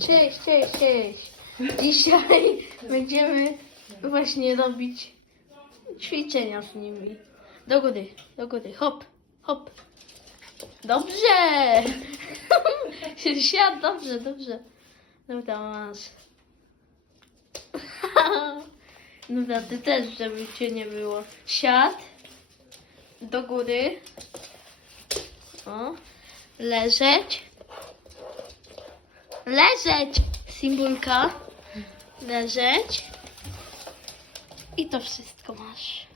Cześć, cześć, cześć. Dzisiaj będziemy właśnie robić ćwiczenia z nimi. Do góry, do góry, hop, hop. Dobrze! Siad, dobrze, dobrze. Dobra, masz. Dobra, ty też, żeby cię nie było. Siad. Do góry. O. Leżeć. Leżeć. Symbulka. Leżeć. I to wszystko masz.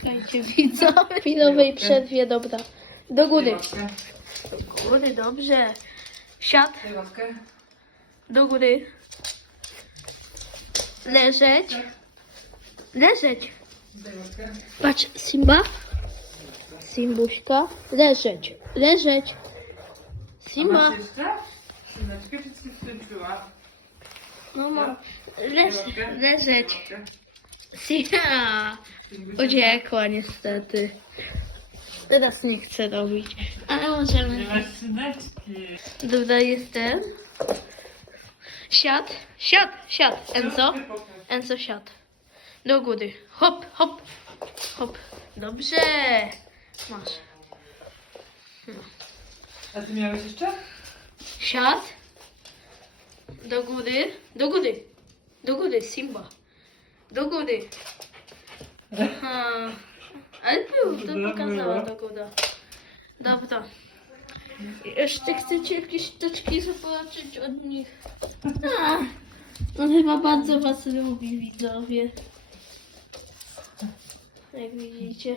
Czekajcie, widzę. Chwilowej przerwie, dobra. Do góry. Do góry, dobrze. Siad. Do góry. Leżeć. Leżeć. Daj łapkę. Patrz, Simba. Simbuśka. Leżeć. Leżeć. A Simba. masz jeszcze? Szyneczkę wszystkie skończyła. No mam. Leż, łapkę. leżeć. Łapkę. Simba. Uciekła niestety. Teraz nie chcę robić. Ale Nie możemy. masz szyneczki. Dobra, jestem. Siad. Siad. Siad. Enzo. Enzo siad. Do góry. Hop, hop, hop. Dobrze. Masz. A ty miałeś jeszcze? Siad. Do góry. Do góry. Do góry, Simba. Do góry. Aha. Ale był, to pokazała do góry. Dobra. Jeszcze chcecie jakieś teczki zobaczyć od nich? A, on chyba bardzo was lubi, widzowie. Jak widzicie.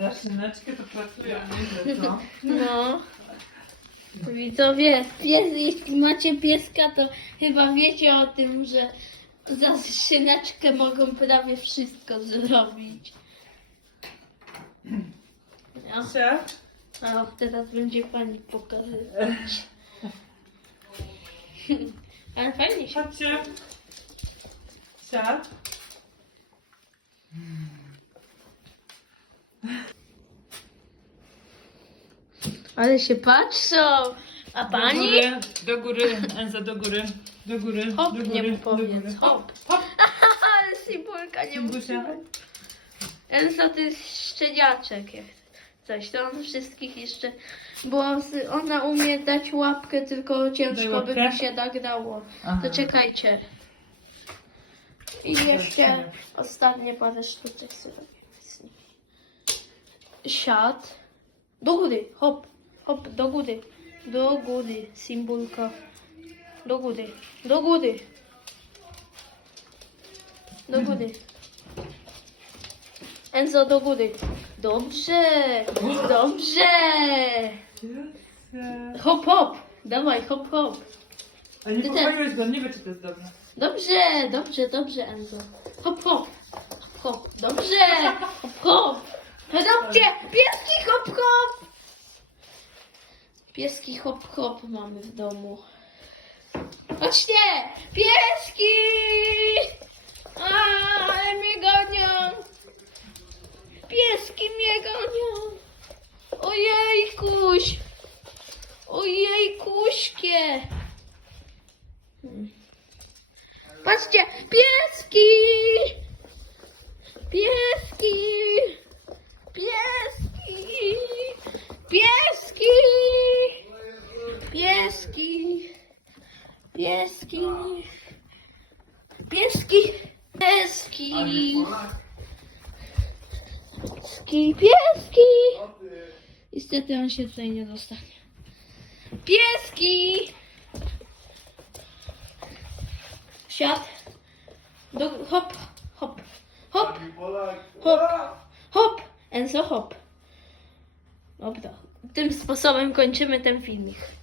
Za szyneczkę to pracują nieźle, co? No. Widzowie, pies, jeśli macie pieska, to chyba wiecie o tym, że za szyneczkę mogą prawie wszystko zrobić. No, Siad. o, teraz będzie pani pokazywać. Ale fajnie się. Chodźcie. Siad. Ale się patrzą. A Do pani? góry, do góry, Enza, do góry, do góry, Hop, do góry, nie mu do góry. powiedz, hop. hop. Ale Sibulka nie Symbusia. musi. Elsa to jest szczeniaczek, jak coś. To on wszystkich jeszcze, bo z- ona umie dać łapkę, tylko ciężko by łapkę. mi się nagrało. Aha. To czekajcie. I jeszcze ostatnie parę sztuczek zrobię z nimi. Siad. Do góry, hop, hop, do góry. Do góry, symbulka. Do góry, do góry. Do góry. Enzo, do góry. Dobrze, dobrze. Hop, hop. Dawaj, hop, hop. A nie Ty pochwaliłeś go, nie wiem czy to jest dobre. Dobrze, dobrze, dobrze, Enzo. Hop, hop. Hop, hop. Dobrze. Hop, hop. Chodźcie, pieski hop, hop. Pieski hop, hop mamy w domu. Chodźcie, pieski. Ale mnie gonią. Pieski mnie gonią. Ojejkuś. Ojejkuśkie. Hmm. Patrzcie! Pieski! Pieski! Pieski! Pieski! Pieski! Pieski! Pieski! Pieski! Pieski! Niestety on się tutaj nie dostanie. Pieski! Siad. Do, hop, hop, hop, hop, hop. Enzo, hop. Dobra. Tym sposobem kończymy ten filmik.